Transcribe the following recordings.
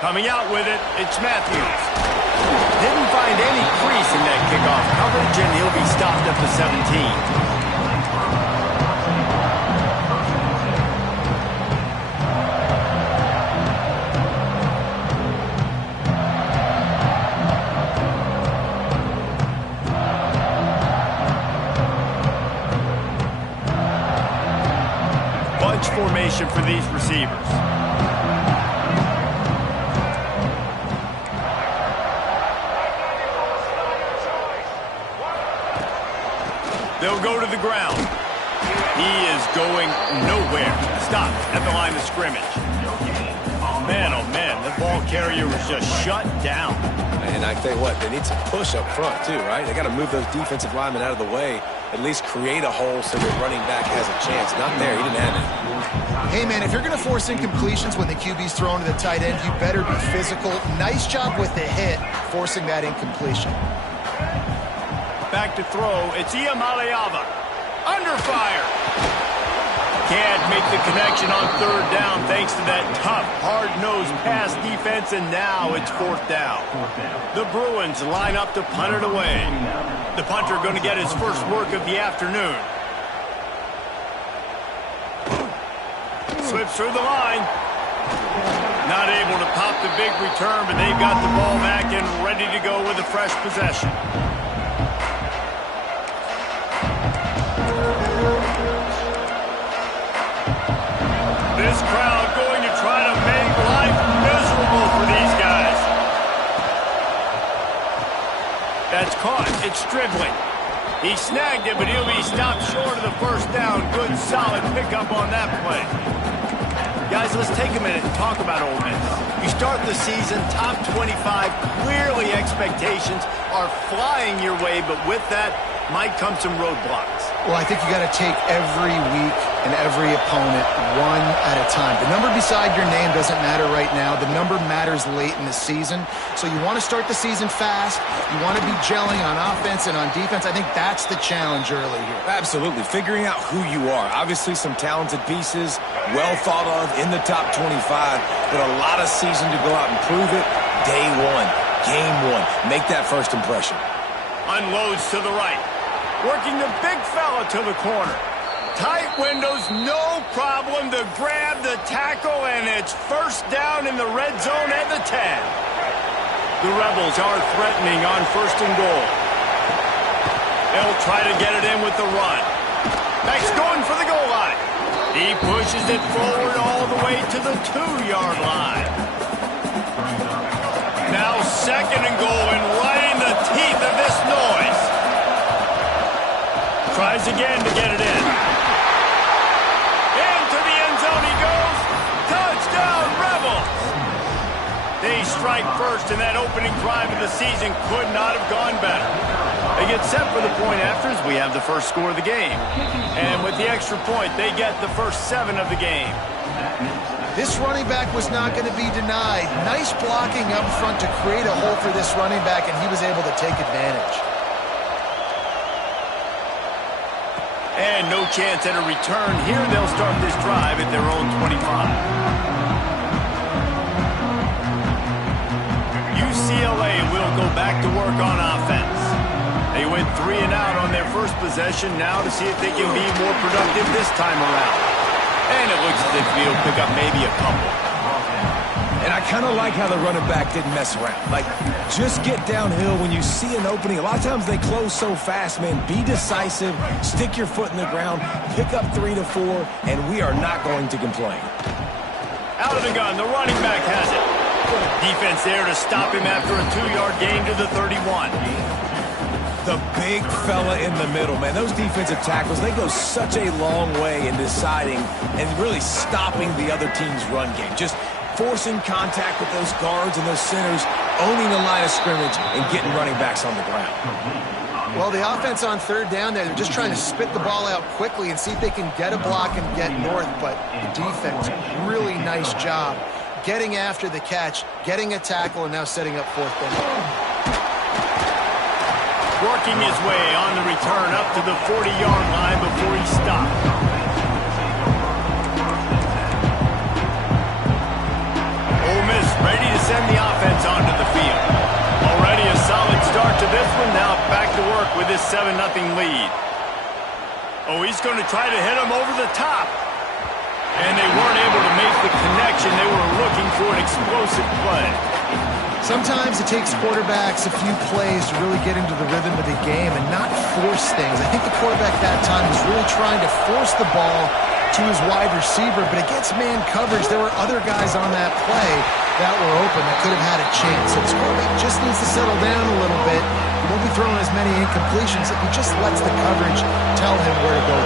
Coming out with it, it's Matthews. Didn't find any crease in that kickoff coverage, and he'll be stopped at the 17. Formation for these receivers. They'll go to the ground. He is going nowhere. Stopped at the line of scrimmage. Man, oh man, the ball carrier was just shut down. And I tell you what, they need some push up front too, right? They got to move those defensive linemen out of the way, at least create a hole so that running back has a chance. Not there, he didn't have it. Hey, man, if you're going to force incompletions when the QB's thrown to the tight end, you better be physical. Nice job with the hit, forcing that incompletion. Back to throw, it's Iamaleava. Under fire. Can't make the connection on third down thanks to that tough, hard-nosed pass defense, and now it's fourth down. The Bruins line up to punt it away. The punter going to get his first work of the afternoon. Slips through the line. Not able to pop the big return, but they've got the ball back and ready to go with a fresh possession. This crowd going to try to make life miserable for these guys. That's caught. It's Stribling. He snagged it, but he'll be stopped short of the first down. Good, solid pickup on that play. Guys, let's take a minute and talk about Ole Miss. You start the season top 25. Clearly expectations are flying your way, but with that might come some roadblocks. Well, I think you got to take every week and every opponent one at a time. The number beside your name doesn't matter right now. The number matters late in the season. So you want to start the season fast. You want to be gelling on offense and on defense. I think that's the challenge early here. Absolutely. Figuring out who you are. Obviously some talented pieces, well thought of in the top 25, but a lot of season to go out and prove it. Day one, game one. Make that first impression. Unloads to the right. Working the big fella to the corner. Tight windows, no problem to grab the tackle, and it's first down in the red zone at the 10. The Rebels are threatening on first and goal. They'll try to get it in with the run. Max going for the goal line. He pushes it forward all the way to the 2-yard line. Now second and goal, and right in the teeth of this noise. Tries again to get it in. Into the end zone he goes. Touchdown, Rebels! They strike first, and that opening drive of the season could not have gone better. They get set for the point after as we have the first score of the game. And with the extra point, they get the first 7 of the game. This running back was not going to be denied. Nice blocking up front to create a hole for this running back, and he was able to take advantage. And no chance at a return here. They'll start this drive at their own 25. UCLA will go back to work on offense. They went 3 and out on their first possession. Now to see if they can be more productive this time around. And it looks as if they'll pick up maybe a couple. And I kind of like how the running back didn't mess around. Like, just get downhill when you see an opening. A lot of times they close so fast, man. Be decisive, stick your foot in the ground, pick up 3 to 4, and we are not going to complain. Out of the gun, the running back has it. Defense there to stop him after a 2-yard gain to the 31. The big fella in the middle, man. Those defensive tackles, they go such a long way in deciding and really stopping the other team's run game. Just forcing contact with those guards and those centers, owning the line of scrimmage, and getting running backs on the ground. Well, the offense on third down there, they're just trying to spit the ball out quickly and see if they can get a block and get north, but the defense, really nice job getting after the catch, getting a tackle, and now setting up fourth down. Working his way on the return up to the 40-yard line before he stopped. Ole Miss ready to set 7-0 lead. Oh, he's going to try to hit him over the top. And they weren't able to make the connection. They were looking for an explosive play. Sometimes it takes quarterbacks a few plays to really get into the rhythm of the game and not force things. I think the quarterback that time was really trying to force the ball to his wide receiver, but against man coverage, there were other guys on that play that were open that could have had a chance. So this quarterback just needs to settle down a little bit. He won't be throwing as many incompletions if he just lets the coverage tell him where to go.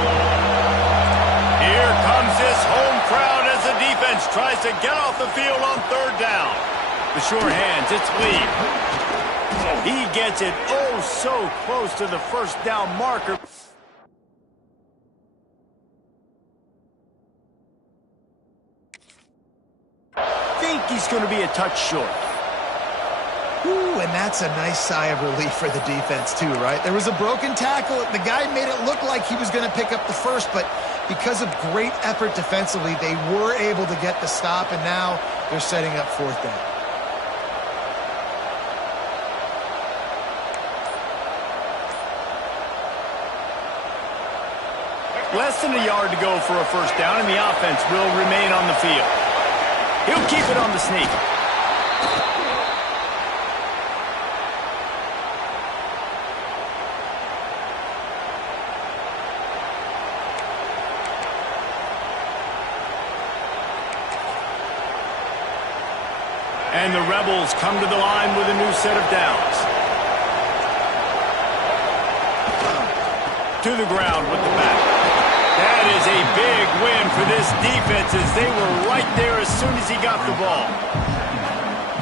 Here comes this home crowd as the defense tries to get off the field on 3rd down. The sure hands, it's Lee. He gets it oh so close to the 1st down marker. Think he's going to be a touch short. Ooh, and that's a nice sigh of relief for the defense too, right? There was a broken tackle. The guy made it look like he was going to pick up the first, but because of great effort defensively, they were able to get the stop, and now they're setting up 4th down. Less than a yard to go for a 1st down, and the offense will remain on the field. He'll keep it on the sneak. And the Rebels come to the line with a new set of downs. To the ground with the back. That is a big win for this defense as they were right there as soon as he got the ball.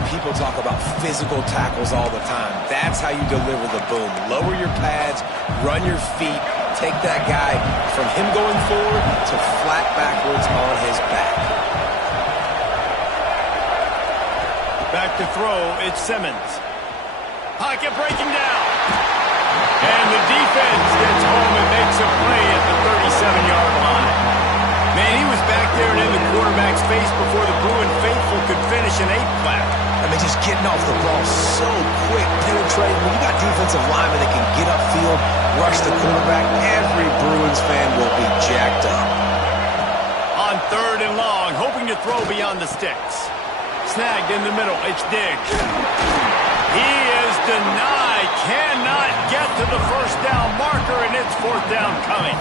People talk about physical tackles all the time. That's how you deliver the boom. Lower your pads, run your feet, take that guy from him going forward to flat backwards on his back. Back to throw, it's Simmons. Pocket breaking down. And the defense gets home and makes a play at the 37-yard line. Man, he was back there and in the quarterback's face before the Bruin faithful could finish an 8-flat. I mean, just getting off the ball so quick, penetrating. When you got defensive linemen that can get upfield, rush the quarterback, every Bruins fan will be jacked up. On 3rd and long, hoping to throw beyond the sticks. Snagged in the middle, it's Diggs. He is denied, cannot get to the 1st down marker, and it's 4th down coming.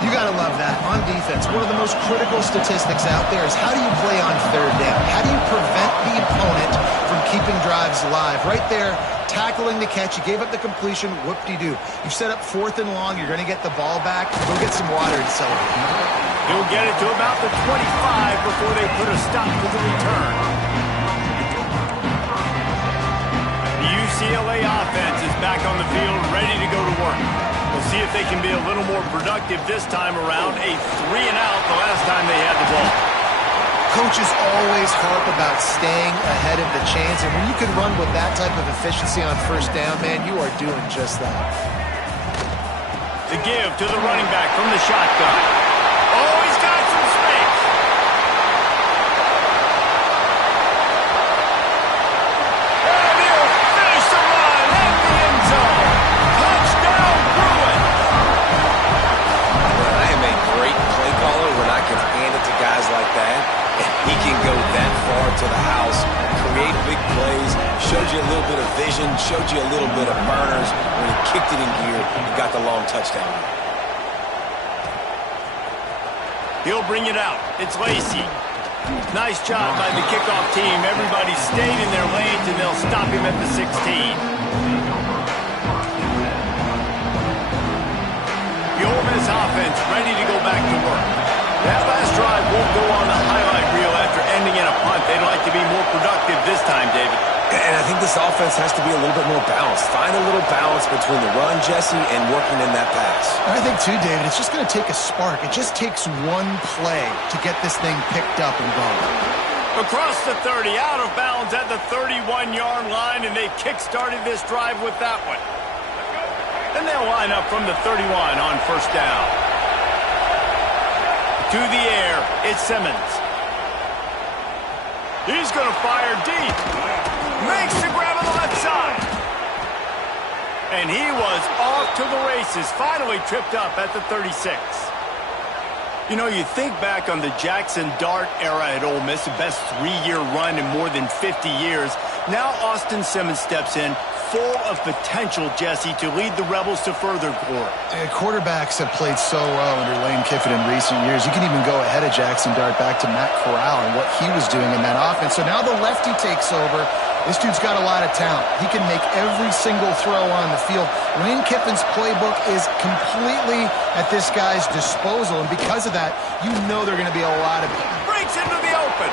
You got to love that. On defense, one of the most critical statistics out there is how do you play on 3rd down? How do you prevent the opponent from keeping drives alive? Right there, tackling the catch. You gave up the completion. Whoop-de-doo. You've set up 4th and long. You're going to get the ball back. Go get some water and celebrate. He'll get it to about the 25 before they put a stop to the return. The UCLA offense is back on the field, ready to go to work. We'll see if they can be a little more productive this time around. A 3-and-out the last time they had the ball. Coaches always harp about staying ahead of the chains, and when you can run with that type of efficiency on 1st down, man, you are doing just that. The give to the running back from the shotgun. Oh, he's got some space. And he'll finish the run in the end zone. Touchdown, Bruins. I am a great play caller when I can hand it to guys like that. And he can go that far to the house, create big plays, showed you a little bit of vision, showed you a little bit of burners. When he kicked it in gear, he got the long touchdown. He'll bring it out. It's Lacey. Nice job by the kickoff team. Everybody stayed in their lanes, and they'll stop him at the 16. The Ole Miss offense ready to go back to work. That last drive won't go on the highlight reel after ending in a punt. They'd like to be more productive this time, David. And I think this offense has to be a little bit more balanced. Find a little balance between the run, Jesse, and working in that pass. I think, too, David, it's just going to take a spark. It just takes one play to get this thing picked up and going. Across the 30, out of bounds at the 31-yard line, and they kick-started this drive with that one. And they'll line up from the 31 on 1st down. To the air, it's Simmons. He's going to fire deep. Makes the grab on the left side. And he was off to the races, finally tripped up at the 36. You know, you think back on the Jackson Dart era at Ole Miss, the best 3-year run in more than 50 years. Now Austin Simmons steps in, full of potential, Jesse, to lead the Rebels to further glory. Quarterbacks have played so well under Lane Kiffin in recent years. You can even go ahead of Jackson Dart back to Matt Corral and what he was doing in that offense. So now the lefty takes over. This dude's got a lot of talent. He can make every single throw on the field. Lane Kiffin's playbook is completely at this guy's disposal, and because of that, you know there are going to be a lot of... Breaks into the open.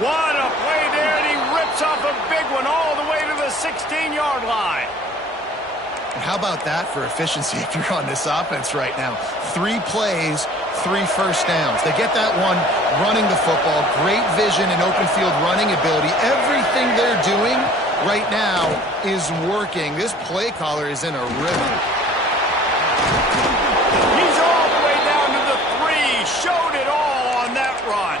What a play there, and he rips off a big one all the way to the 16-yard line. And how about that for efficiency if you're on this offense right now? 3 plays, 3 first downs. They get that one running the football, great vision and open field running ability. Everything they're doing right now is working. This play caller is in a rhythm. He's all the way down to the 3. Showed it all on that run.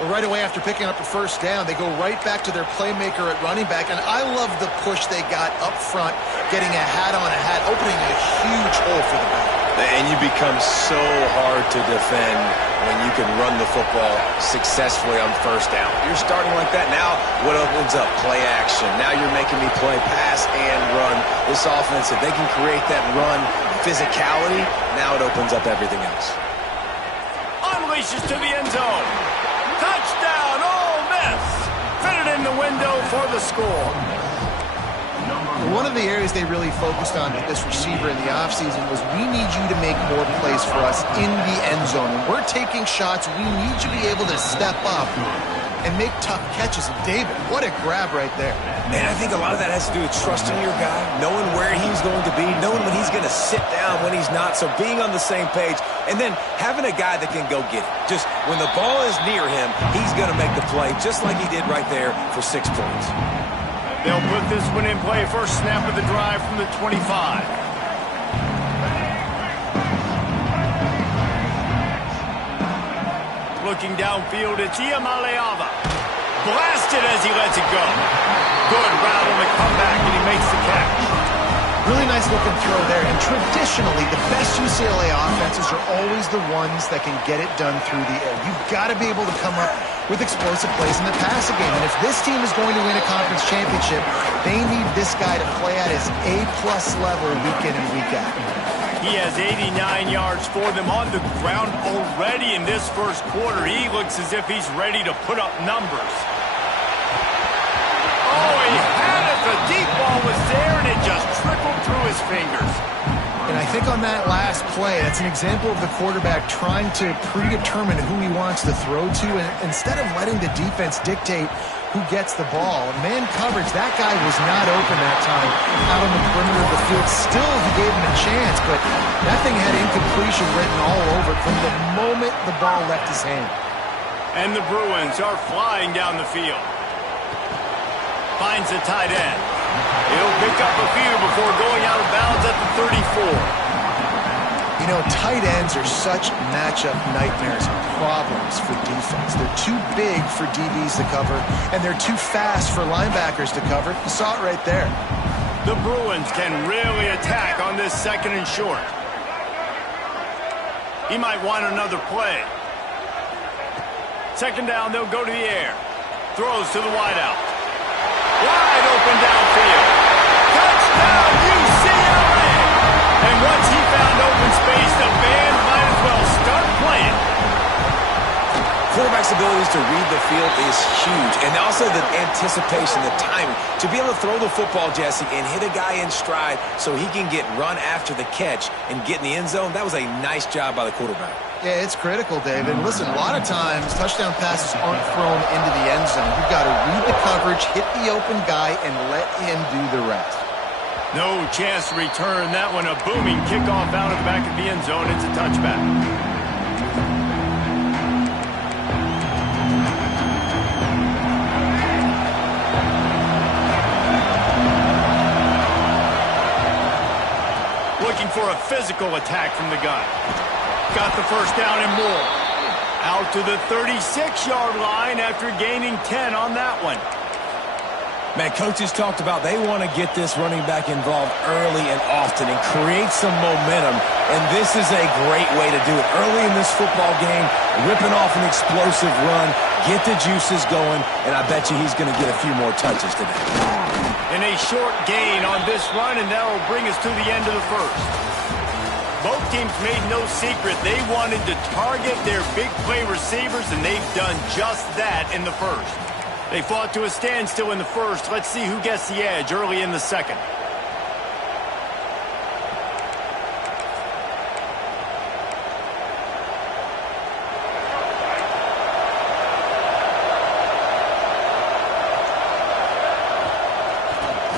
Well, right away after picking up a first down, they go right back to their playmaker at running back. And I love the push they got up front, getting a hat on a hat, opening a huge hole for the back. And you become so hard to defend when you can run the football successfully on first down. You're starting like that. Now, what opens up? Play action. Now you're making me play pass and run. This offense, if they can create that run physicality, now it opens up everything else. Unleashes to the end zone. Touchdown, Ole Miss. Fitted in the window for the score. One of the areas they really focused on with this receiver in the offseason was we need you to make more plays for us in the end zone. When we're taking shots, we need you to be able to step up and make tough catches. And David, what a grab right there. Man, I think a lot of that has to do with trusting your guy, knowing where he's going to be, knowing when he's going to sit down, when he's not. So being on the same page, and then having a guy that can go get it. Just when the ball is near him, he's going to make the play, just like he did right there for 6 points. They'll put this one in play. First snap of the drive from the 25. Looking downfield, it's Iamaleava. Blasted as he lets it go. Good route on the comeback, and he makes the catch. Really nice looking throw there. And traditionally, the best UCLA offenses are always the ones that can get it done through the air. You've got to be able to come up with explosive plays in the passing game. And if this team is going to win a conference championship, they need this guy to play at his A-plus level week in and week out. He has 89 yards for them on the ground already in this first quarter. He looks as if he's ready to put up numbers. Oh, he had it. The deep ball was there, and it just trickled through his fingers. And I think on that last play, that's an example of the quarterback trying to predetermine who he wants to throw to, and instead of letting the defense dictate who gets the ball. Man coverage, that guy was not open that time out on the perimeter of the field. Still, he gave him a chance, but that thing had incompletion written all over it from the moment the ball left his hand. And the Bruins are flying down the field. Finds the tight end. He'll pick up a few before going out of bounds at the 34. You know, tight ends are such matchup nightmares and problems for defense. They're too big for DBs to cover, and they're too fast for linebackers to cover. You saw it right there. The Bruins can really attack on this second and short. He might want another play. Second down, they'll go to the air. Throws to the wideout. Wide open downfield. Touchdown, UCLA! And once he found open space, the band might as well start playing. Quarterback's abilities to read the field is huge. And also the anticipation, the timing. To be able to throw the football, Jesse, and hit a guy in stride so he can get run after the catch and get in the end zone, that was a nice job by the quarterback. Yeah, it's critical, David. Listen, a lot of times touchdown passes aren't thrown into the end zone. You've got to read the coverage, hit the open guy, and let him do the rest. No chance to return that one. A booming kickoff out of the back of the end zone. It's a touchback. Looking for a physical attack from the gun. Got the first down and more. Out to the 36-yard line after gaining 10 on that one. Man, coaches talked about they want to get this running back involved early and often and create some momentum, and this is a great way to do it. Early in this football game, ripping off an explosive run, get the juices going, and I bet you he's going to get a few more touches today. And a short gain on this run, and that will bring us to the end of the first. Both teams made no secret they wanted to target their big play receivers, and they've done just that in the first. They fought to a standstill in the first. Let's see who gets the edge early in the second.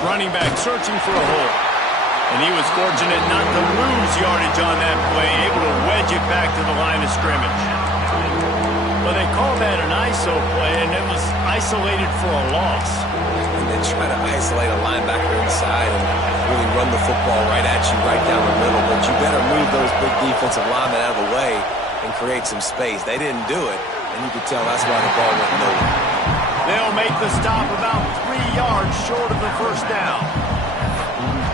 Running back searching for a hole. And he was fortunate not to lose yardage on that play, able to wedge it back to the line of scrimmage. Well, they called that an ISO play, and it was isolated for a loss. And then try to isolate a linebacker inside and really run the football right at you, right down the middle. But you better move those big defensive linemen out of the way and create some space. They didn't do it, and you could tell that's why the ball went nowhere. They'll make the stop about 3 yards short of the first down.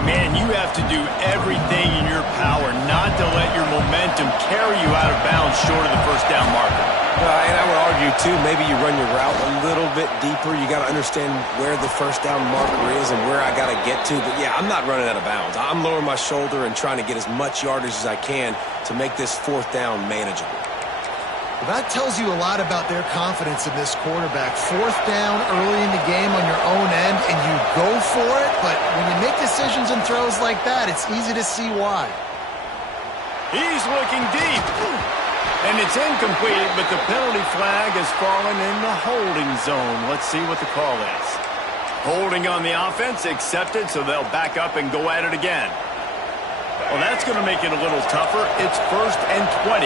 Man, you have to do everything in your power not to let your momentum carry you out of bounds short of the first down marker. And I would argue, too, maybe you run your route a little bit deeper. You got to understand where the first down marker is and where I got to get to. But, yeah, I'm not running out of bounds. I'm lowering my shoulder and trying to get as much yardage as I can to make this fourth down manageable. Well, that tells you a lot about their confidence in this quarterback. Fourth down early in the game on your own end, and you go for it. But when you make decisions and throws like that, it's easy to see why. He's looking deep. And it's incomplete, but the penalty flag has fallen in the holding zone. Let's see what the call is. Holding on the offense, accepted, so they'll back up and go at it again. Well, that's going to make it a little tougher. It's 1st and 20.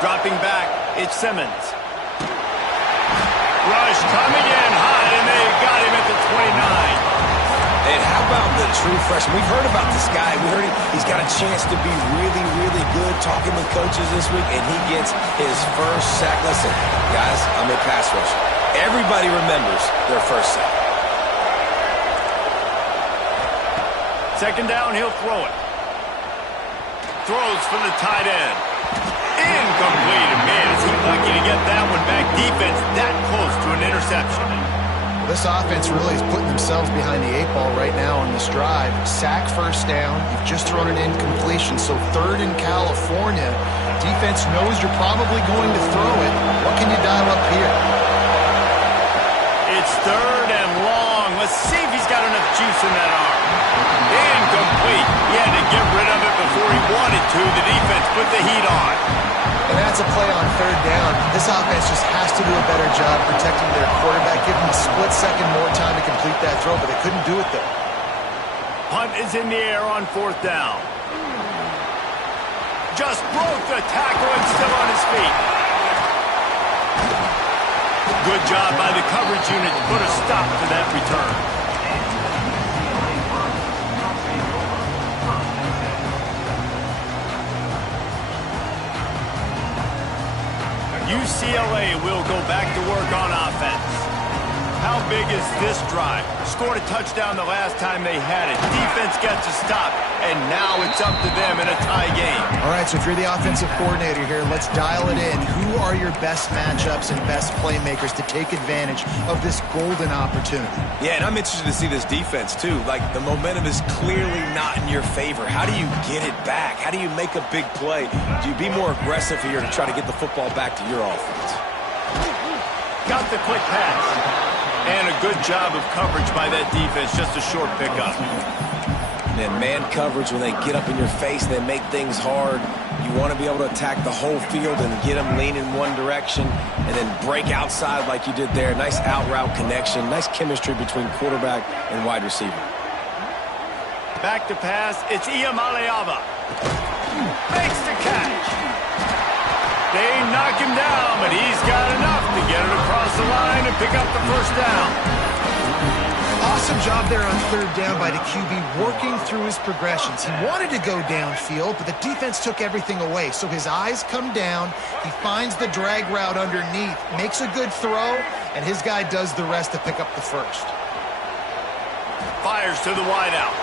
Dropping back, it's Simmons. Rush coming in high, and they got him at the 29. And how about the true freshman? We've heard about this guy. We heard he's got a chance to be really, really good. Talking with coaches this week, and he gets his first sack. Listen, guys, I'm a pass rusher. Everybody remembers their first sack. Second down, he'll throw it. Throws for the tight end. Incomplete. Man, is he lucky to get that one back. Defense that close to an interception. This offense really is putting themselves behind the 8 ball right now on this drive. Sack first down. You've just thrown an incompletion, so 3rd in California. Defense knows you're probably going to throw it. What can you dial up here? It's 3rd and long. Let's see if he's got enough juice in that arm. Incomplete. He had to get rid of it before he wanted to. The defense put the heat on. And that's a play on 3rd down. This offense just has to do a better job protecting their quarterback, give him a split second more time to complete that throw, but they couldn't do it, though. Punt is in the air on 4th down. Just broke the tackle and still on his feet. Good job by the coverage unit to put a stop to that return. UCLA will go back to work on offense. How big is this drive? Scored a touchdown the last time they had it. Defense gets a stop, and now it's up to them in a tie game. All right, so if you're the offensive coordinator here, let's dial it in. Who are your best matchups and best playmakers to take advantage of this golden opportunity? Yeah, and I'm interested to see this defense, too. Like, the momentum is clearly not in your favor. How do you get it back? How do you make a big play? Do you be more aggressive here to try to get the football back to your offense? Got the quick pass. And a good job of coverage by that defense. Just a short pickup. And man coverage, when they get up in your face and they make things hard, you want to be able to attack the whole field and get them lean in one direction and then break outside like you did there. Nice out route connection. Nice chemistry between quarterback and wide receiver. Back to pass. It's Iamaleava. Makes the catch. They knock him down, but he's got enough to get it across the line and pick up the first down. Awesome job there on third down by the QB, working through his progressions. He wanted to go downfield, but the defense took everything away. So his eyes come down, he finds the drag route underneath, makes a good throw, and his guy does the rest to pick up the first. Fires to the wideout.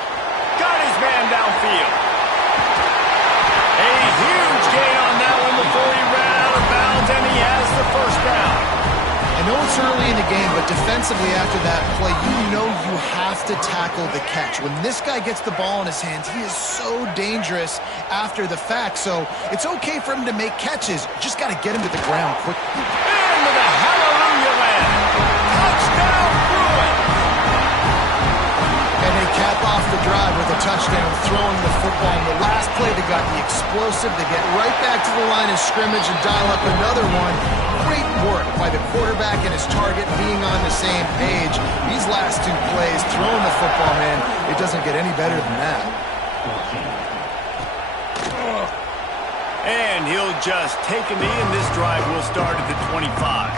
Got his man downfield. A huge gain on that one before he ran out of bounds, and he has the first down. I know it's early in the game, but defensively after that play, you know you have to tackle the catch. When this guy gets the ball in his hands, he is so dangerous after the fact. So it's okay for him to make catches. Just got to get him to the ground quickly. Into the hallelujah land. Touchdown, Bruin. And they cap off the drive with a touchdown, throwing the football. In the last play, they got the explosive. They get right back to the line of scrimmage and dial up another one. Great work by the quarterback and his target being on the same page. These last two plays, throwing the football, man, it doesn't get any better than that. And he'll just take a knee, and this drive will start at the 25.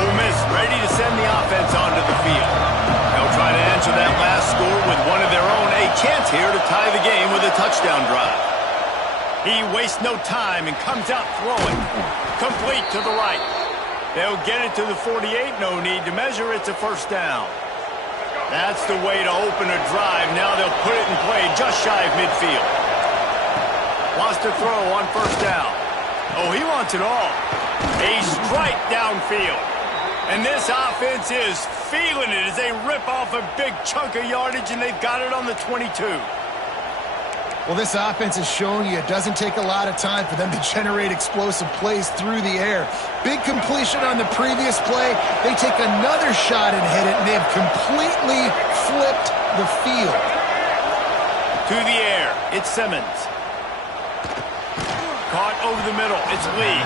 Ole Miss ready to send the offense onto the field. They'll try to answer that last score with one of their own. A chance here to tie the game with a touchdown drive. He wastes no time and comes out throwing. Complete to the right. They'll get it to the 48. No need to measure. It's a first down. That's the way to open a drive. Now they'll put it in play just shy of midfield. Wants to throw on first down. Oh, he wants it all. A strike downfield. And this offense is feeling it as they rip off a big chunk of yardage, and they've got it on the 22. Well, this offense is showing you it doesn't take a lot of time for them to generate explosive plays through the air. Big completion on the previous play. They take another shot and hit it, and they have completely flipped the field. To the air, it's Simmons. Caught over the middle, it's Lee.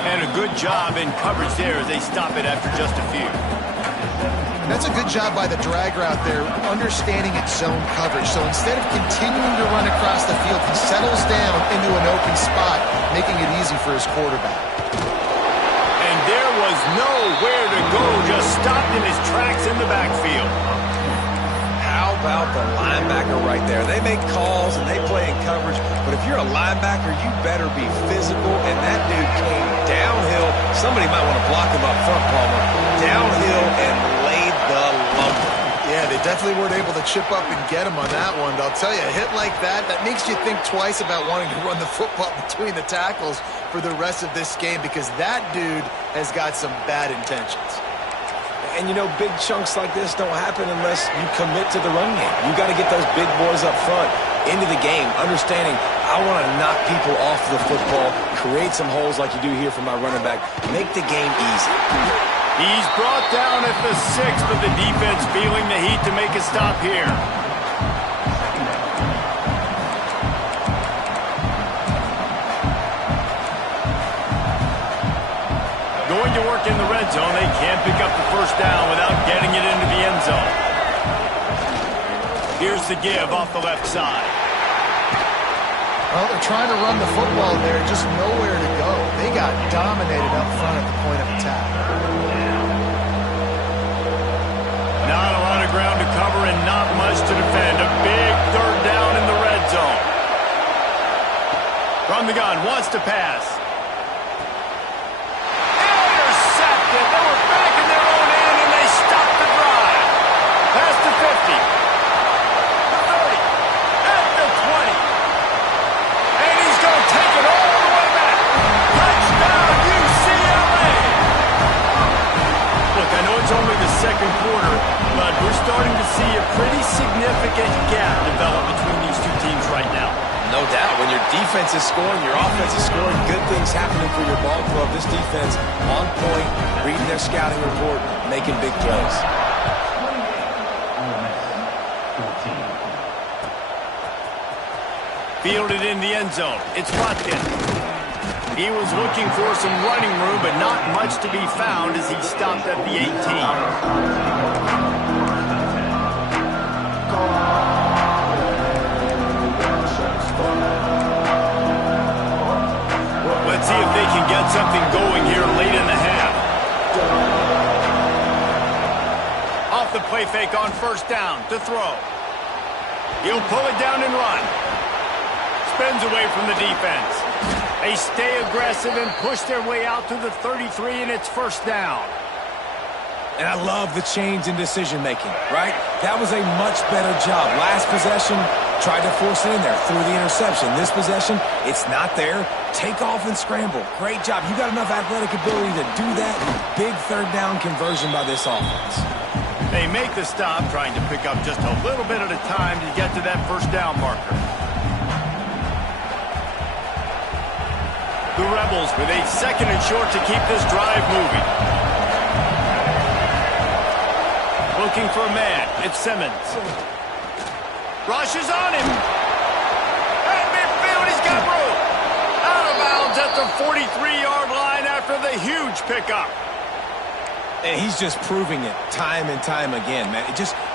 And a good job in coverage there as they stop it after just a few. That's a good job by the drag route there, understanding its zone coverage. So instead of continuing to run across the field, he settles down into an open spot, making it easy for his quarterback. And there was nowhere to go, just stopped in his tracks in the backfield. How about the linebacker right there? They make calls and they play in coverage, but if you're a linebacker, you better be physical, and that dude came downhill. Somebody might want to block him up front, Palmer. Downhill and laid the lumber. Yeah, they definitely weren't able to chip up and get him on that one. But I'll tell you, a hit like that, that makes you think twice about wanting to run the football between the tackles for the rest of this game, because that dude has got some bad intentions. And, you know, big chunks like this don't happen unless you commit to the run game. You got to get those big boys up front into the game, understanding I want to knock people off the football, create some holes like you do here for my running back, make the game easy. He's brought down at the 6, but the defense feeling the heat to make a stop here. Going to work in the red zone. They can't pick up the first down without getting it into the end zone. Here's the give off the left side. Well, they're trying to run the football there, just nowhere to go. They got dominated up front at the point of attack. Not a lot of ground to cover and not much to defend. A big third down in the red zone. From the gun, wants to pass. Intercepted. They were back in their own end, and they stopped the drive. Past the 50. The 30. At the 20. And he's going to take it all the way back. Touchdown, UCLA. Look, I know it's only the second quarter, but we're starting to see a pretty significant gap develop between these two teams right now. No doubt. When your defense is scoring, your offense is scoring, good things happening for your ball club. This defense on point, reading their scouting report, making big plays. Fielded in the end zone. It's Watkins. He was looking for some running room, but not much to be found as he stopped at the 18. can get something going here late in the half. Off the play fake on first down to throw. He'll pull it down and run. Spins away from the defense. They stay aggressive and push their way out to the 33, and it's first down. And I love the change in decision-making, right? That was a much better job. Last possession, tried to force it in there, threw the interception. This possession, it's not there. Take off and scramble. Great job. You got enough athletic ability to do that. Big third down conversion by this offense. They make the stop, trying to pick up just a little bit at a time to get to that first down marker. The Rebels with a second and short to keep this drive moving. Looking for a man. It's Simmons. Rushes on him. At midfield, he's got room. Out of bounds at the 43-yard line after the huge pickup. And he's just proving it time and time again, man.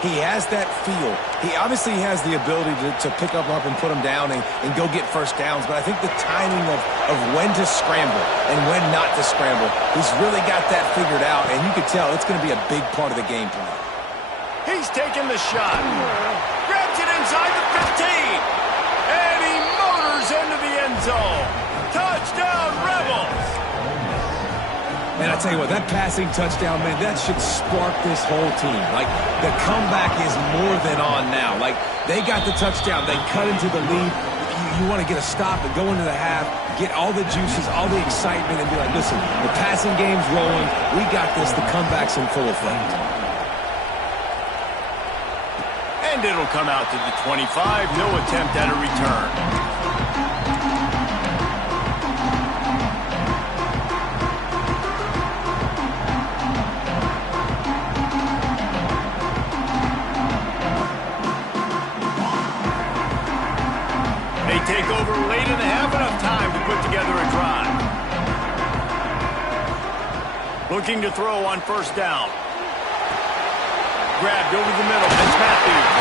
He has that feel. He obviously has the ability to pick up and put him down and go get first downs. But I think the timing of when to scramble and when not to scramble, he's really got that figured out. And you can tell it's going to be a big part of the game plan. He's taking the shot. Grabs it inside the 15. And he motors into the end zone. Touchdown, Rebels. And I tell you what, that passing touchdown, man, that should spark this whole team. Like, the comeback is more than on now. Like, they got the touchdown. They cut into the lead. You want to get a stop and go into the half, get all the juices, all the excitement, and be like, listen, the passing game's rolling. We got this. The comeback's in full effect. And it'll come out to the 25. No attempt at a return. Take over late in the half, enough time to put together a drive. Looking to throw on first down. Grabbed over the middle. It's Matthews.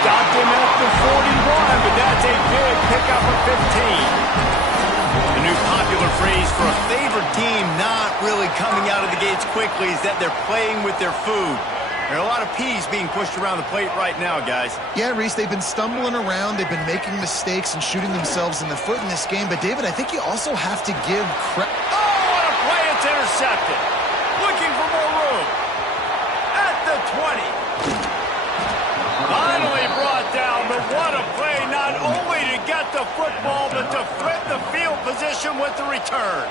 Stopped him at the 41, but that's a big pickup of 15. The new popular phrase for a favored team not really coming out of the gates quickly is that they're playing with their food. There are a lot of peas being pushed around the plate right now, guys. Yeah, Reese, they've been stumbling around. They've been making mistakes and shooting themselves in the foot in this game. But, David, I think you also have to give credit. Oh, what a play. It's intercepted. Looking for more room. At the 20. Finally brought down, but what a play. Not only to get the football, but to flip the field position with the return.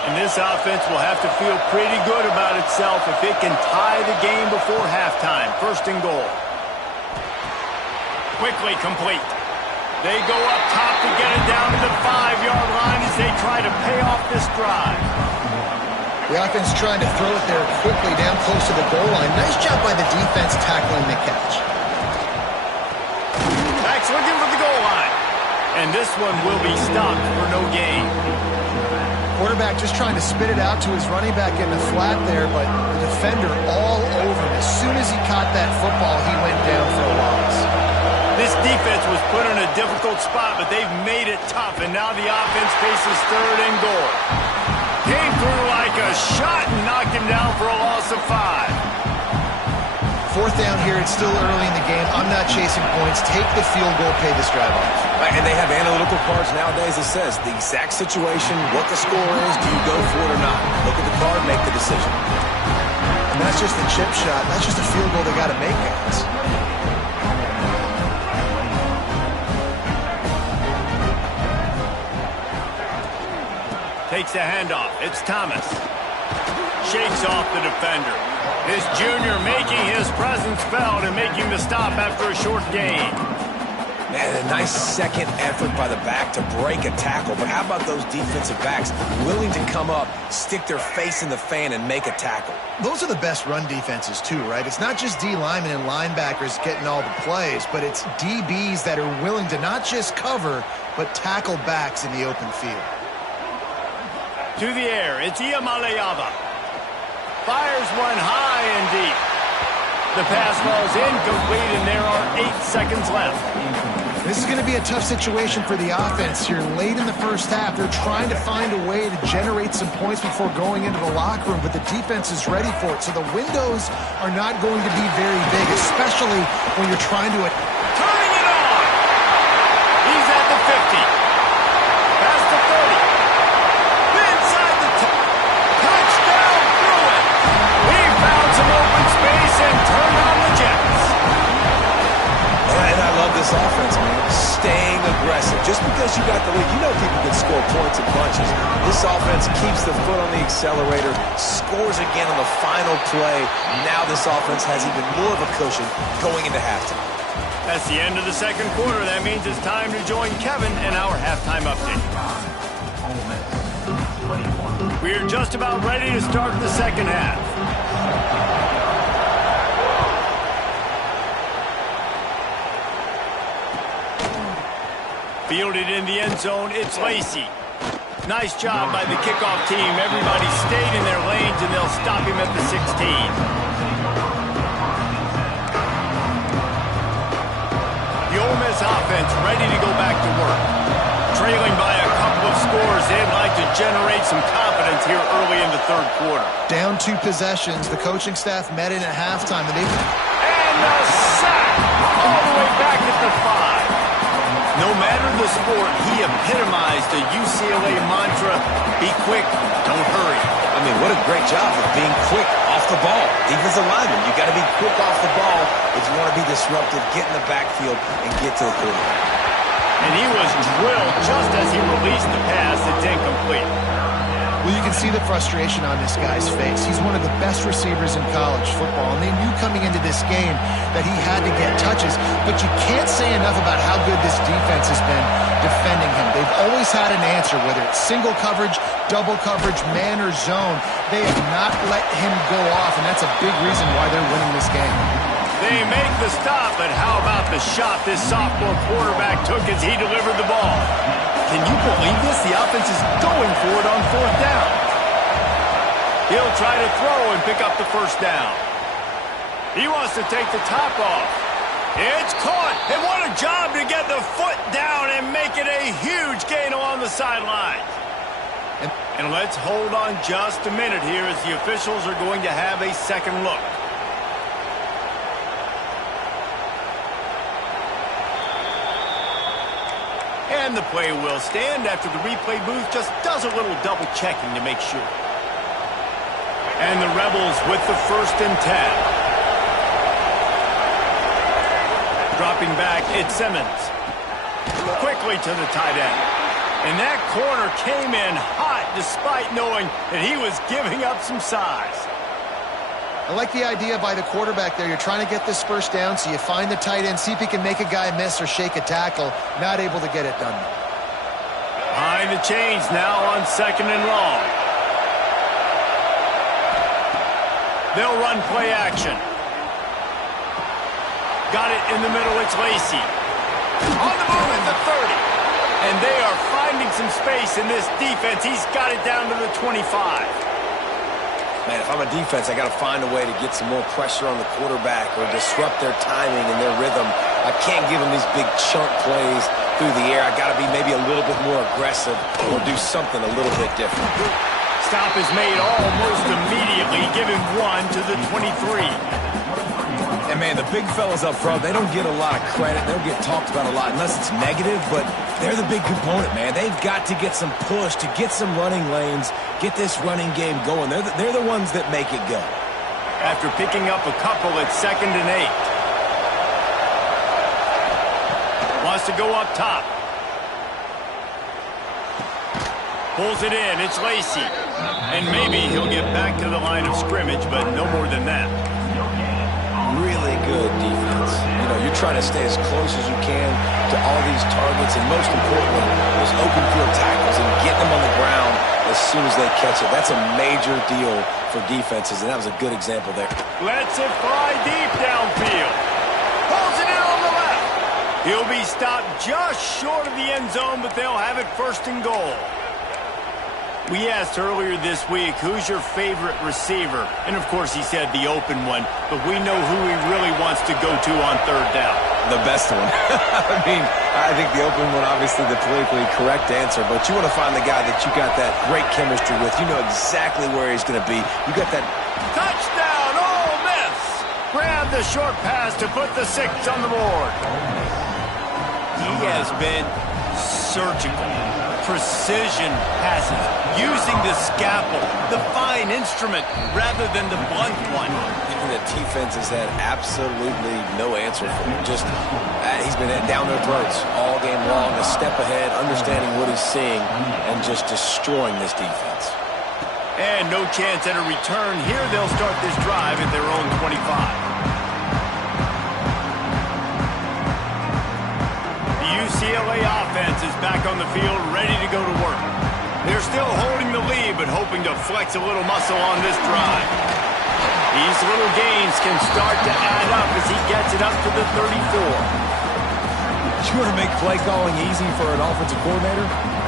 And this offense will have to feel pretty good about itself if it can tie the game before halftime. First and goal. Quickly complete. They go up top to get it down to the 5-yard line as they try to pay off this drive. The offense trying to throw it there quickly down close to the goal line. Nice job by the defense tackling the catch. Backs looking for the goal line. And this one will be stopped for no gain. Quarterback just trying to spit it out to his running back in the flat there, but the defender all over him. As soon as he caught that football, he went down for a loss. This defense was put in a difficult spot, but they've made it tough, and now the offense faces third and goal. Came through like a shot and knocked him down for a loss of 5. Fourth down here, it's still early in the game. I'm not chasing points. Take the field goal, pay this drive off. And they have analytical cards nowadays that says the exact situation, what the score is, do you go for it or not? Look at the card, make the decision. And that's just a chip shot. That's just a field goal they got to make, guys. Takes a handoff. It's Thomas. Shakes off the defender. His junior making his presence felt and making the stop after a short gain. Man, a nice second effort by the back to break a tackle. But how about those defensive backs willing to come up, stick their face in the fan, and make a tackle? Those are the best run defenses, too, right? It's not just D linemen and linebackers getting all the plays, but it's DBs that are willing to not just cover, but tackle backs in the open field. To the air, it's Iamaleava. Fires one high and deep. The pass falls incomplete, and there are 8 seconds left. This is going to be a tough situation for the offense here late in the first half. They're trying to find a way to generate some points before going into the locker room, but the defense is ready for it. So the windows are not going to be very big, especially when you're trying to... Turning it on! He's at the 50. Past the 30. Inside the... Touchdown, Bruin! He found some open space and turned on the Jets. And I love this offense, man. Staying aggressive. Just because you got the lead, you know people can score points in bunches. This offense keeps the foot on the accelerator, scores again on the final play. Now this offense has even more of a cushion going into halftime. That's the end of the second quarter. That means it's time to join Kevin in our halftime update. We're just about ready to start the second half. Fielded in the end zone, it's Lacey. Nice job by the kickoff team. Everybody stayed in their lanes, and they'll stop him at the 16. The Ole Miss offense ready to go back to work. Trailing by a couple of scores, they'd like to generate some confidence here early in the third quarter. Down 2 possessions. The coaching staff met in at halftime. And a sack all the way back at the 5. No matter the sport, he epitomized the UCLA mantra, be quick, don't hurry. I mean, what a great job of being quick off the ball. Defensive lineman, you got to be quick off the ball if you want to be disruptive, get in the backfield, and get to the quarterback. And he was drilled just as he released the pass. It's incomplete. Well, you can see the frustration on this guy's face. He's one of the best receivers in college football, and they knew coming into this game that he had to get touches, but you can't say enough about how good this defense has been defending him. They've always had an answer, whether it's single coverage, double coverage, man or zone. They have not let him go off, and that's a big reason why they're winning this game. They make the stop, but how about the shot this sophomore quarterback took as he delivered the ball? Can you believe this? The offense is going for it on 4th down. He'll try to throw and pick up the first down. He wants to take the top off. It's caught, and what a job to get the foot down and make it a huge gain along the sideline. And let's hold on just a minute here as the officials are going to have a second look. And the play will stand after the replay booth just does a little double checking to make sure. And the Rebels with the 1st and 10. Dropping back, it's Simmons. Quickly to the tight end. And that corner came in hot despite knowing that he was giving up some size. I like the idea by the quarterback there. You're trying to get this first down, so you find the tight end, see if he can make a guy miss or shake a tackle. Not able to get it done. Behind the chains now on 2nd and long. They'll run play action. Got it in the middle, it's Lacey. On the move at the 30. And they are finding some space in this defense. He's got it down to the 25. Man, if I'm a defense, I got to find a way to get some more pressure on the quarterback or disrupt their timing and their rhythm. I can't give them these big chunk plays through the air. I got to be maybe a little bit more aggressive or do something a little bit different. Stop is made almost immediately, giving 1 to the 23. And, man, the big fellas up front, they don't get a lot of credit. They don't get talked about a lot unless it's negative, but they're the big component, man. They've got to get some push, to get some running lanes, get this running game going. They're the ones that make it go. After picking up a couple, it's 2nd and 8. Wants to go up top. Pulls it in, it's Lacey. And maybe he'll get back to the line of scrimmage, but no more than that. Really good defense. You know, you're trying to stay as close as you can to all these targets, and most importantly, those open field tackles and get them on the ground as soon as they catch it. That's a major deal for defenses, and that was a good example there. Lets it fly deep downfield. Pulls it in on the left. He'll be stopped just short of the end zone, but they'll have it 1st and goal. We asked earlier this week, who's your favorite receiver? And, of course, he said the open one. But we know who he really wants to go to on third down. The best one. I mean, I think the open one, obviously the politically correct answer. But you want to find the guy that you got that great chemistry with. You know exactly where he's going to be. You got that. Touchdown, Ole Miss! Grab the short pass to put the 6 on the board. He has been surgical. Precision passes, using the scalpel, the fine instrument, rather than the blunt one. The defense has had absolutely no answer for him. Just, he's been down their throats all game long, a step ahead, understanding what he's seeing, and just destroying this defense. And no chance at a return. Here they'll start this drive at their own 25. UCLA offense is back on the field, ready to go to work. They're still holding the lead, but hoping to flex a little muscle on this drive. These little gains can start to add up as he gets it up to the 34. You want to make play calling easy for an offensive coordinator?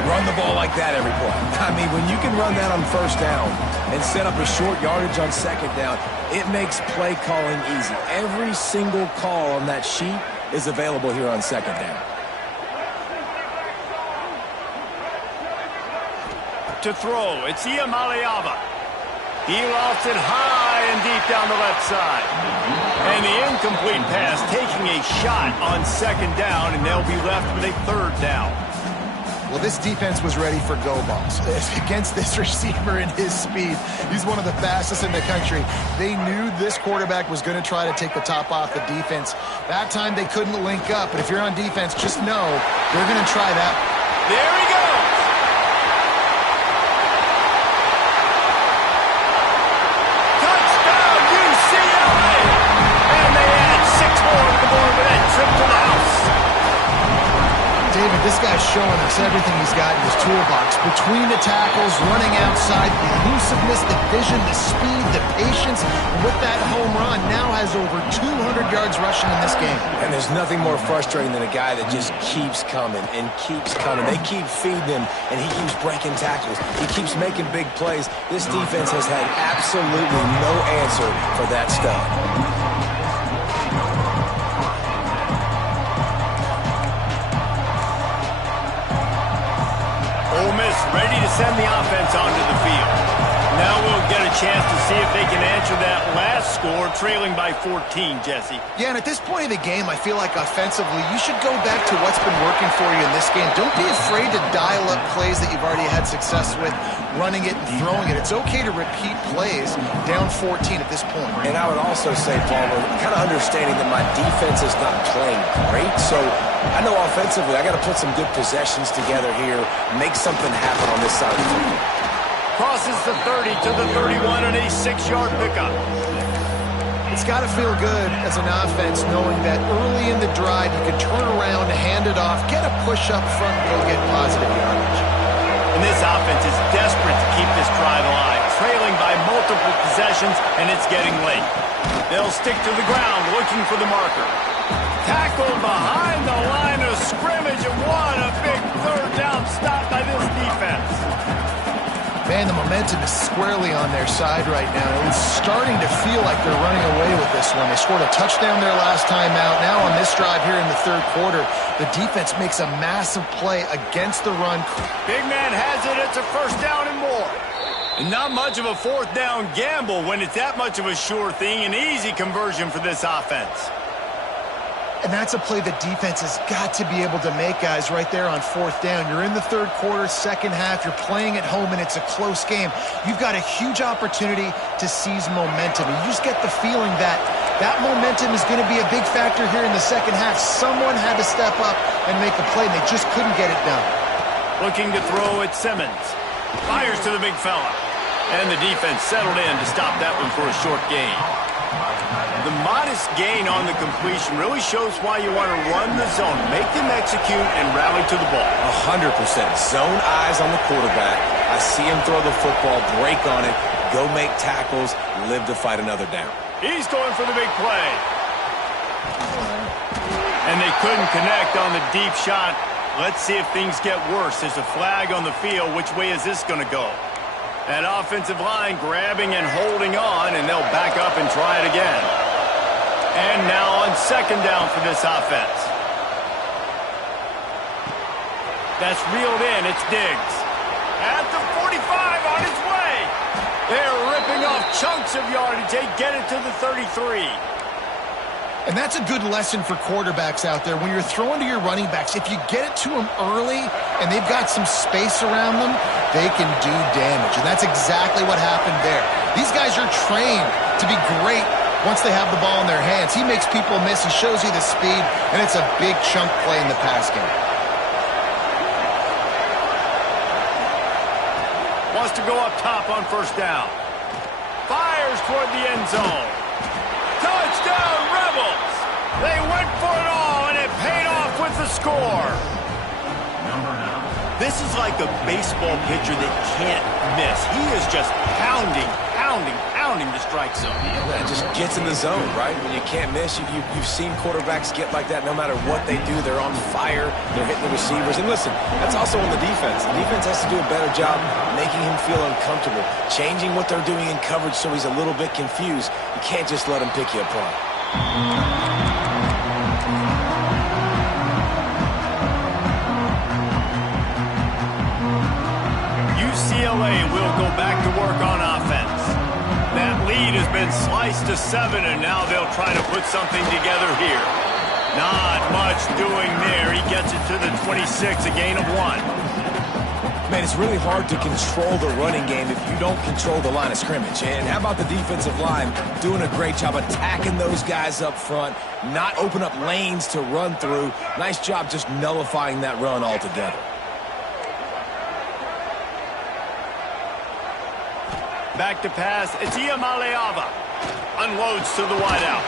Run the ball like that every play. I mean, when you can run that on first down and set up a short yardage on second down, it makes play calling easy. Every single call on that sheet is available here on second down. To throw, it's Iamaleava. He lofts it high and deep down the left side. And the incomplete pass taking a shot on second down, and they'll be left with a third down. Well, this defense was ready for go balls. Against this receiver and his speed, he's one of the fastest in the country. They knew this quarterback was going to try to take the top off the defense. That time they couldn't link up, but if you're on defense, just know they're going to try that. There he goes. David, this guy's showing us everything he's got in his toolbox. Between the tackles, running outside, the elusiveness, the vision, the speed, the patience. And with that home run, now has over 200 yards rushing in this game. And there's nothing more frustrating than a guy that just keeps coming and keeps coming. They keep feeding him, and he keeps breaking tackles. He keeps making big plays. This defense has had absolutely no answer for that stuff. Ole Miss ready to send the offense onto the field. Now we'll get a chance to see if they can answer that last score, trailing by 14, Jesse. Yeah, and at this point of the game, I feel like offensively, you should go back to what's been working for you in this game. Don't be afraid to dial up plays that you've already had success with, running it and throwing it. It's okay to repeat plays down 14 at this point. And I would also say, Palmer, kind of understanding that my defense is not playing great, so I know offensively I got to put some good possessions together here, make something happen on this side of the field. Crosses the 30 to the 31 and a 6-yard pickup. It's got to feel good as an offense knowing that early in the drive you can turn around, hand it off, get a push up front, and go get positive yardage. And this offense is desperate to keep this drive alive, trailing by multiple possessions, and it's getting late. They'll stick to the ground looking for the marker. Tackled behind the line of scrimmage, and what a big third down stop by this defense. Man, the momentum is squarely on their side right now. It's starting to feel like they're running away with this one. They scored a touchdown their last time out. Now on this drive here in the third quarter, the defense makes a massive play against the run. Big man has it. It's a first down and more. And not much of a fourth down gamble when it's that much of a sure thing. An easy conversion for this offense. And that's a play the defense has got to be able to make, guys, right there on fourth down. You're in the third quarter, second half. You're playing at home, and it's a close game. You've got a huge opportunity to seize momentum. And you just get the feeling that that momentum is going to be a big factor here in the second half. Someone had to step up and make a play, and they just couldn't get it done. Looking to throw at Simmons. Fires to the big fella. And the defense settled in to stop that one for a short gain. The modest gain on the completion really shows why you want to run the zone, make them execute, and rally to the ball. 100%. Zone eyes on the quarterback. I see him throw the football, break on it, go make tackles, live to fight another down. He's going for the big play. And they couldn't connect on the deep shot. Let's see if things get worse. There's a flag on the field. Which way is this going to go? That offensive line grabbing and holding on, and they'll back up and try it again. And now on second down for this offense. That's reeled in. It's Diggs. At the 45, on his way. They're ripping off chunks of yardage. They get it to the 33. And that's a good lesson for quarterbacks out there. When you're throwing to your running backs, if you get it to them early and they've got some space around them, they can do damage. And that's exactly what happened there. These guys are trained to be great once they have the ball in their hands. He makes people miss. He shows you the speed, and it's a big chunk play in the pass game. Wants to go up top on first down. Fires toward the end zone. Touchdown, Rebels! They went for it all, and it paid off with the score. This is like a baseball pitcher that can't miss. He is just pounding the strike zone. It just gets in the zone, right? When you can't miss, you've seen quarterbacks get like that no matter what they do. They're on fire. They're hitting the receivers. And listen, that's also on the defense. The defense has to do a better job making him feel uncomfortable, changing what they're doing in coverage so he's a little bit confused. You can't just let him pick you apart. UCLA will go back to work on offense. That lead has been sliced to 7, and now they'll try to put something together here. Not much doing there. He gets it to the 26, a gain of 1. Man, it's really hard to control the running game if you don't control the line of scrimmage. And how about the defensive line doing a great job attacking those guys up front, not open up lanes to run through. Nice job just nullifying that run altogether. Back to pass. It's Iamaleava. Unloads to the wideout.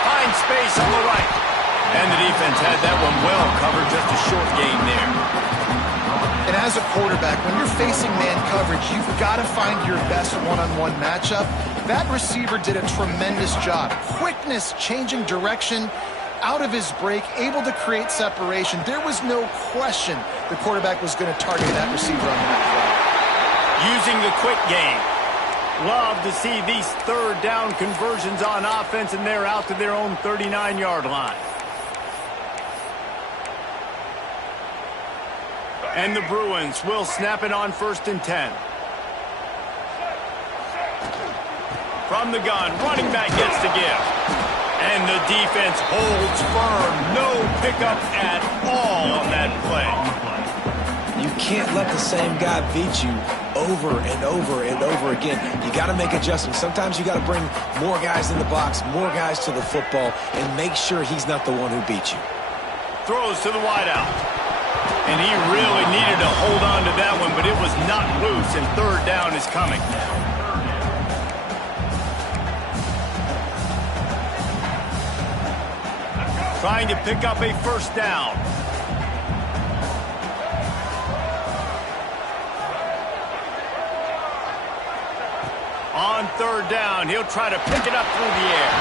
Finds space on the right. And the defense had that one well covered. Just a short gain there. And as a quarterback, when you're facing man coverage, you've got to find your best one-on-one matchup. That receiver did a tremendous job. Quickness, changing direction, out of his break, able to create separation. There was no question the quarterback was going to target that receiver on that play. Using the quick game. Love to see these third down conversions on offense, and they're out to their own 39-yard line. And the Bruins will snap it on 1st and 10. From the gun, running back gets to give. And the defense holds firm. No pickup at all on that play. You can't let the same guy beat you over and over and over again. You got to make adjustments. Sometimes you got to bring more guys in the box, more guys to the football, and make sure he's not the one who beat you. Throws to the wideout. And he really needed to hold on to that one, but it was not loose, and third down is coming. Trying to pick up a first down. On third down, he'll try to pick it up through the air.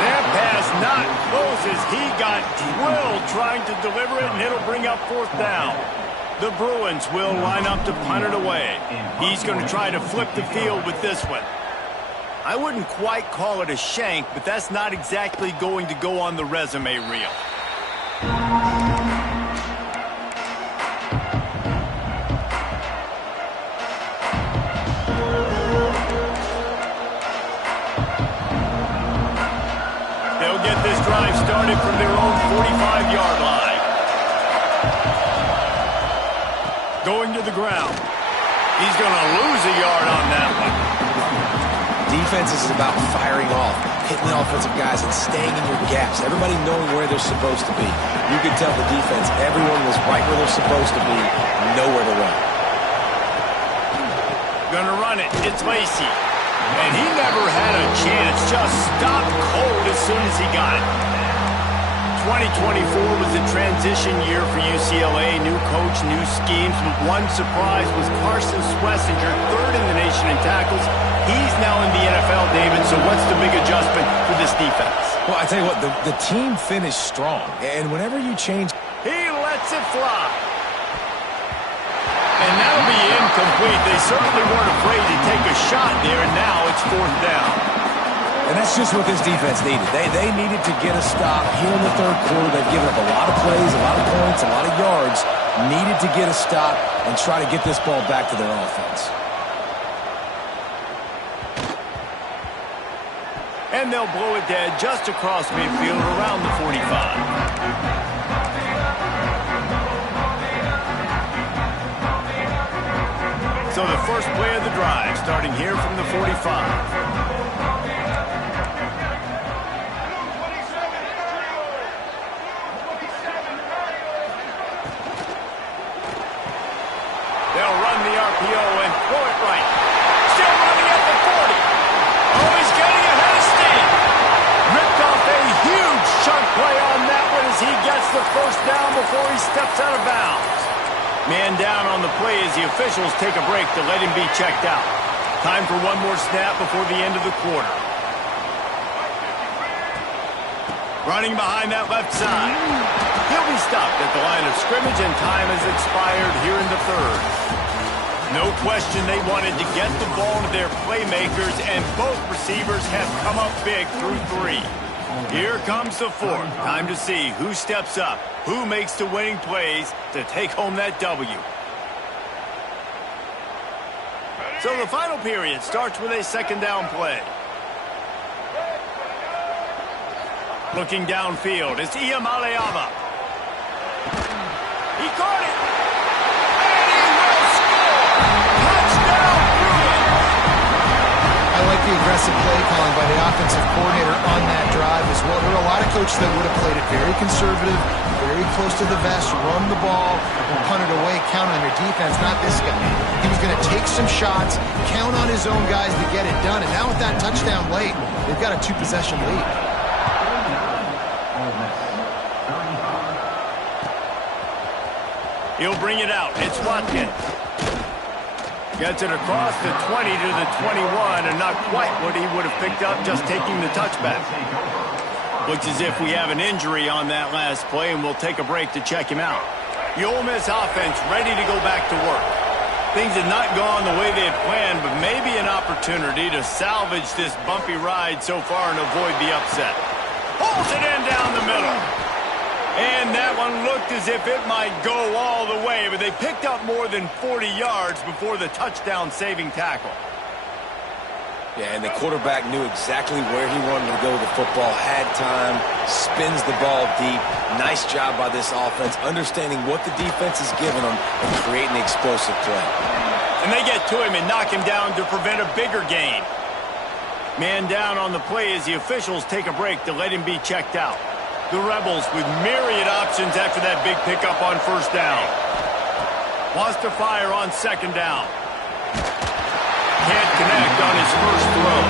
That pass not close as he got drilled trying to deliver it, and it'll bring up 4th down. The Bruins will line up to punt it away. He's going to try to flip the field with this one. I wouldn't quite call it a shank, but that's not exactly going to go on the resume reel. Started from their own 45-yard line. Going to the ground. He's going to lose a yard on that one. Defense is about firing off, hitting the offensive guys, and staying in your gaps. Everybody knowing where they're supposed to be. You could tell the defense, everyone was right where they're supposed to be, nowhere to run. Gonna run it. It's Lacey. And he never had a chance. Just stopped cold as soon as he got it. 2024 was a transition year for UCLA. New coach, new schemes. But one surprise was Carson Schlesinger, 3rd in the nation in tackles. He's now in the NFL, David. So what's the big adjustment for this defense? Well, I tell you what, the team finished strong. And whenever you change... He lets it fly. And that'll be incomplete. They certainly weren't afraid to take a shot there, and now it's 4th down. And that's just what this defense needed. They needed to get a stop here in the 3rd quarter. They've given up a lot of plays, a lot of points, a lot of yards. Needed to get a stop and try to get this ball back to their offense. And they'll blow it dead just across midfield around the 45. So the first play of the drive starting here from the 45. They'll run the RPO and throw it right. Still running at the 40. Oh, he's getting ahead of steam. Ripped off a huge chunk play on that one as he gets the first down before he steps out of bounds. Man down on the play as the officials take a break to let him be checked out. Time for one more snap before the end of the quarter. Running behind that left side. He'll be stopped at the line of scrimmage, and time has expired here in the 3rd. No question they wanted to get the ball to their playmakers, and both receivers have come up big through 3. Here comes the 4th. Time to see who steps up, who makes the winning plays to take home that W. So the final period starts with a 2nd down play. Looking downfield, it's Iamaleava. He caught it. And he will score. Touchdown, Bruins. I like the aggressive play calling by the offensive coordinator on that drive as well. There are a lot of coaches that would have played it very conservative, very close to the vest, run the ball, and punt it away, count on their defense. Not this guy. He was going to take some shots, count on his own guys to get it done. And now with that touchdown late, they've got a 2-possession lead. He'll bring it out. It's Watkins. Gets it across the 20 to the 21, and not quite what he would have picked up just taking the touchback. Looks as if we have an injury on that last play, and we'll take a break to check him out. The Ole Miss offense ready to go back to work. Things have not gone the way they had planned, but maybe an opportunity to salvage this bumpy ride so far and avoid the upset. Pulls it in down the middle. And that one looked as if it might go all the way, but they picked up more than 40 yards before the touchdown-saving tackle. Yeah, and the quarterback knew exactly where he wanted to go with the football, had time, spins the ball deep. Nice job by this offense, understanding what the defense is giving them and creating the explosive play. And they get to him and knock him down to prevent a bigger gain. Man down on the play as the officials take a break to let him be checked out. The Rebels with myriad options after that big pickup on 1st down. Wants to fire on 2nd down. Can't connect on his first throw.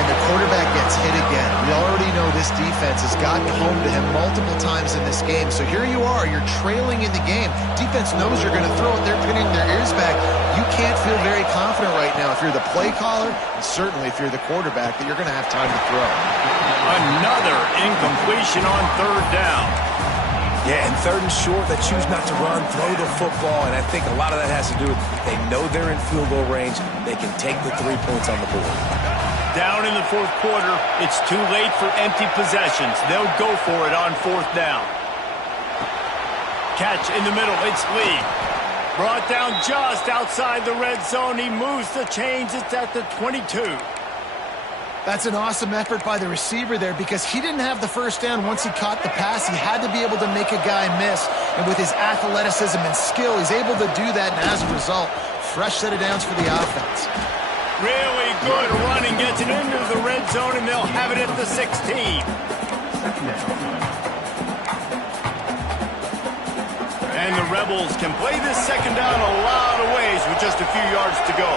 And the quarterback gets hit again. We already know this defense has gotten home to him multiple times in this game. So here you are, you're trailing in the game. Defense knows you're going to throw it. They're pinning their ears back. You can't feel very confident right now if you're the play caller, and certainly if you're the quarterback, that you're going to have time to throw. Another incompletion on 3rd down. Yeah, and 3rd and short, they choose not to run, throw the football, and I think a lot of that has to do with they know they're in field goal range. They can take the 3 points on the board. Down in the 4th quarter, it's too late for empty possessions. They'll go for it on 4th down. Catch in the middle, it's Lee. Brought down just outside the red zone. He moves the chains. It's at the 22. That's an awesome effort by the receiver there because he didn't have the first down once he caught the pass. He had to be able to make a guy miss. And with his athleticism and skill, he's able to do that. And as a result, fresh set of downs for the offense. Really good running. Gets it into the red zone, and they'll have it at the 16. And the Rebels can play this 2nd down a lot of ways with just a few yards to go.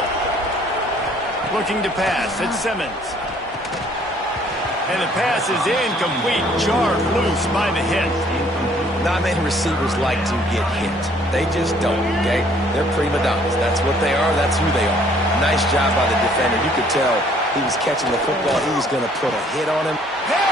Looking to pass, it's Simmons. And the pass is incomplete, jarred loose by the hit. Not many receivers like to get hit. They just don't, okay? They're prima donnas. That's what they are. That's who they are. Nice job by the defender. You could tell he was catching the football. He was going to put a hit on him. Hey!